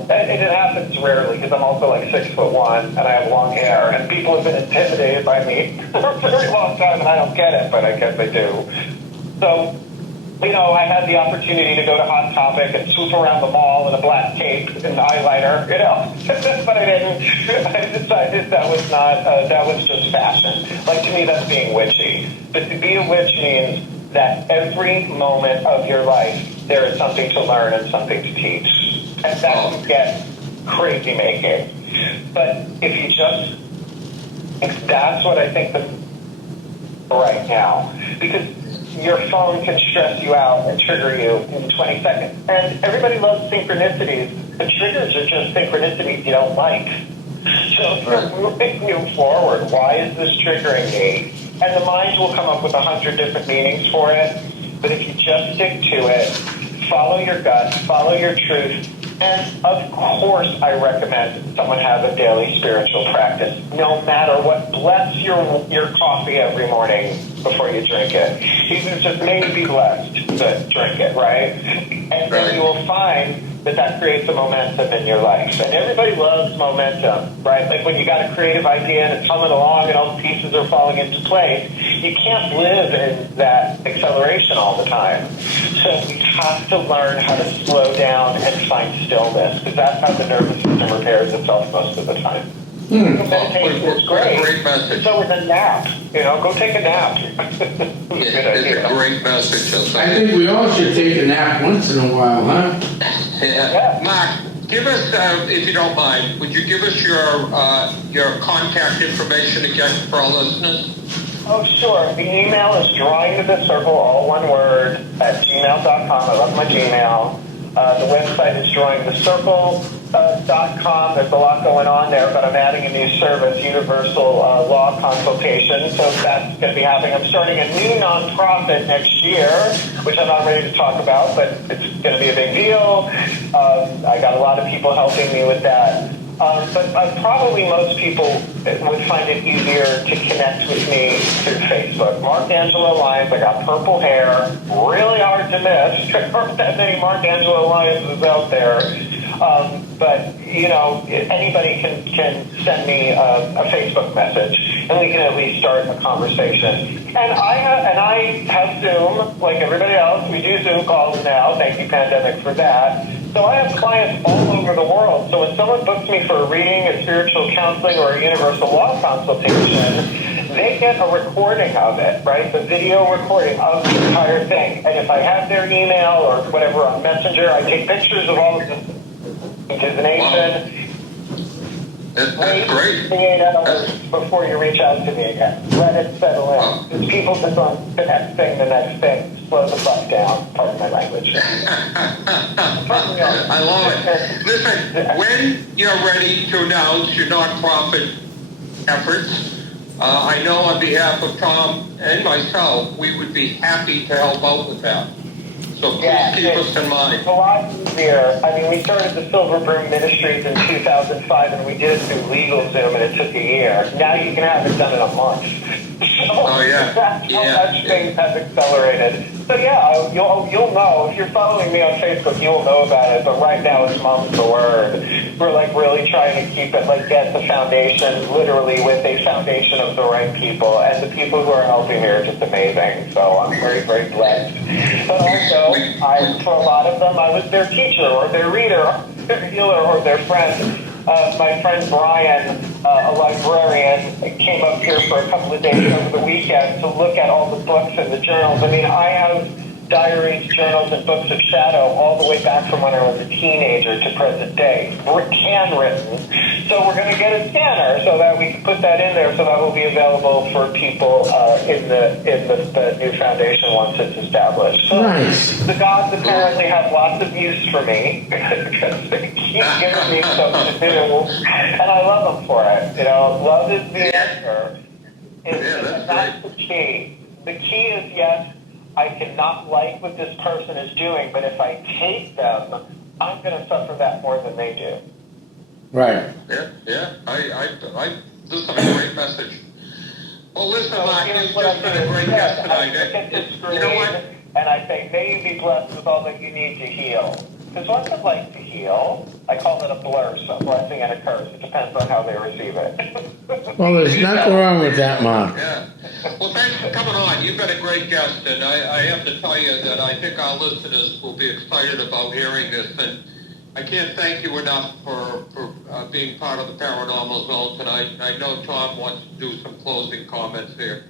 And it happens rarely because I'm also like 6'1" and I have long hair, and people have been intimidated by me for a very long time, and I don't get it, but I guess I do. So, you know, I had the opportunity to go to Hot Topic and swoop around the mall in a black cape and eyeliner, you know, but I didn't. I decided that was not, that was just fashion. Like, to me, that's being witchy. But to be a witch means that every moment of your life, there is something to learn and something to teach. And that can get crazy making. But if you just, that's what I think right now. Because your phone can stress you out and trigger you in 20 seconds. And everybody loves synchronicities. The triggers are just synchronicities you don't like. So for moving you forward, why is this triggering me? And the mind will come up with 100 different meanings for it. But if you just stick to it, follow your gut, follow your truth, and of course I recommend someone have a daily spiritual practice, no matter what. Bless your coffee every morning before you drink it. Even if just maybe be blessed to drink it, right? And then you will find that creates a momentum in your life. And everybody loves momentum, right? Like when you got a creative idea and it's coming along and all the pieces are falling into place, you can't live in that acceleration all the time. So we have to learn how to slow down and find stillness, because that's how the nervous system repairs itself most of the time. Meditation is great. Great message. So is a nap. You know, go take a nap. It's a great message. I think we all should take a nap once in a while, huh? Yeah. Mark, give us, if you don't mind, would you give us your contact information again for our listeners? Oh, sure. The email is drawingtothe circle, all one word, at gmail.com. I love my Gmail. The website is drawingthecircle.com. There's a lot going on there, but I'm adding a new service, Universal Law Consultation. So that's going to be happening. I'm starting a new nonprofit next year, which I'm not ready to talk about, but it's going to be a big deal. I got a lot of people helping me with that. But probably most people would find it easier to connect with me through Facebook. Mark Angelo Lyons, I got purple hair, really hard to miss. There aren't that many Mark Angelo Lyons out there. But, you know, anybody can send me a Facebook message, and we can at least start a conversation. And I have Zoom, like everybody else. We do Zoom calls now. Thank you, pandemic, for that. So I have clients all over the world. So when someone books me for a reading, a spiritual counseling, or a universal law consultation, they get a recording of it, right? The video recording of the entire thing. And if I have their email or whatever on Messenger, I take pictures of all of this divination. That's great. 48 hours before you reach out to me again. Let it settle in. Because people just on the next thing. Slow the fuck down. Pardon my language. I love it. Listen, when you're ready to announce your nonprofit efforts, I know on behalf of Tom and myself, we would be happy to help out with that. So please keep us in mind. It's a lot easier. I mean, we started the Silver Broom Ministries in 2005, and we did it through LegalZoom, and it took a year. Now you can have it done in a month. Oh, yeah. That's how much things have accelerated. So, yeah, you'll know. If you're following me on Facebook, you'll know about it. But right now, it's mom's the word. We're, like, really trying to keep it, like, get the foundation, literally, with a foundation of the right people. And the people who are helping me are just amazing. So I'm very, very blessed. But also, for a lot of them, I was their teacher or their reader, or their healer, or their friend. My friend Brian, a librarian, came up here for a couple of days over the weekend to look at all the books and the journals. I mean, I have diaries, journals, and books of shadow all the way back from when I was a teenager to present day, handwritten. So we're going to get a scanner so that we can put that in there, so that will be available for people in the new foundation once it's established. So Nice. the gods apparently have lots of use for me because they keep giving me stuff to do, and I love them for it. You know, love is the answer. That's the key. The key is, yes, I cannot like what this person is doing, but if I hate them, I'm going to suffer that more than they do. Right. Yeah. This is a great message. Well, listen, Mark, you've just been a great guest tonight. You know what? And I say, may you be blessed with all that you need to heal. Because what's it like to heal? I call it a blur, so a blessing and a curse. It depends on how they receive it. Well, there's nothing wrong with that, Mark. Yeah. Well, thanks for coming on. You've been a great guest, and I have to tell you that I think our listeners will be excited about hearing this. And I can't thank you enough for being part of the Paranormal Zone tonight. I know Tom wants to do some closing comments here.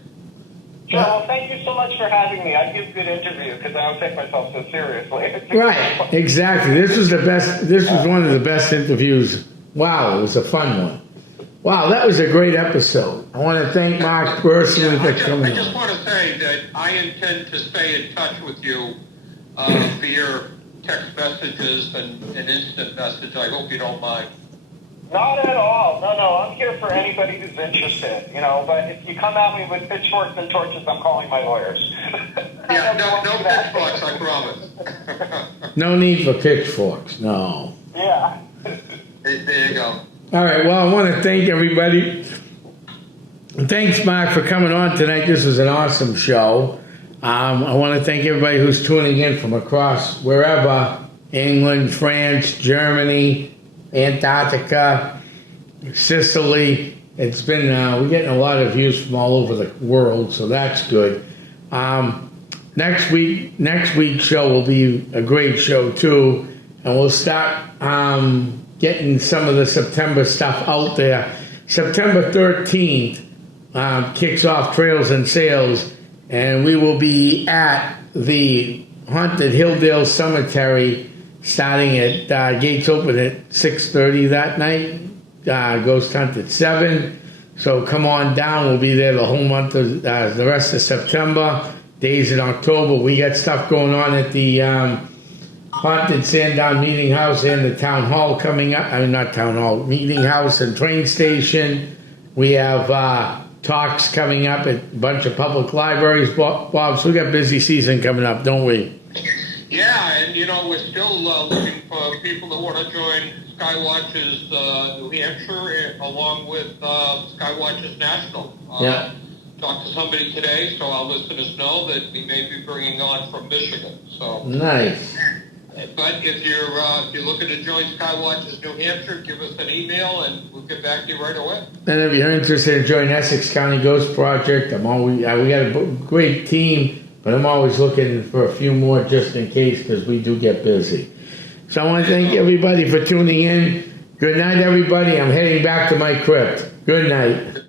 Sure, well, thank you so much for having me. I give good interview because I don't take myself so seriously. Right, exactly. This was one of the best interviews. Wow, it was a fun one. Wow, that was a great episode. I want to thank Mark personally for coming I just on. want to say that I intend to stay in touch with you via text messages and instant message. I hope you don't mind. Not at all. No, I'm here for anybody who's interested, you know, but if you come at me with pitchforks and torches, I'm calling my lawyers. Yeah, no pitchforks, I promise. No need for pitchforks, no. Yeah. There you go. All right, well, I want to thank everybody. Thanks, Mark, for coming on tonight. This was an awesome show. I want to thank everybody who's tuning in from across wherever, England, France, Germany, Antarctica, Sicily. It's been, we're getting a lot of views from all over the world, so that's good. Next week's show will be a great show too, and we'll start getting some of the September stuff out there. September 13th kicks off Trails and Sales, and we will be at the Haunted Hilldale Cemetery starting at gates open at 6:30 that night. Ghost hunt at 7. So come on down. We'll be there the whole month of the rest of September. Days in October. We got stuff going on at the Haunted Sandown Meeting House and the Town Hall coming up. I mean, not Town Hall, Meeting House and Train Station. We have talks coming up at a bunch of public libraries. Bob, so we got busy season coming up, don't we? Yeah, and you know, we're still looking for people that want to join Skywatches New Hampshire along with Skywatches National. Yeah. Talked to somebody today, so our listeners know that we may be bringing on from Michigan. So Nice. But if you're looking to join Skywatches New Hampshire, give us an email and we'll get back to you right away. And if you're interested in joining Essex County Ghost Project, we got a great team. But I'm always looking for a few more just in case because we do get busy. So I want to thank everybody for tuning in. Good night, everybody. I'm heading back to my crypt. Good night.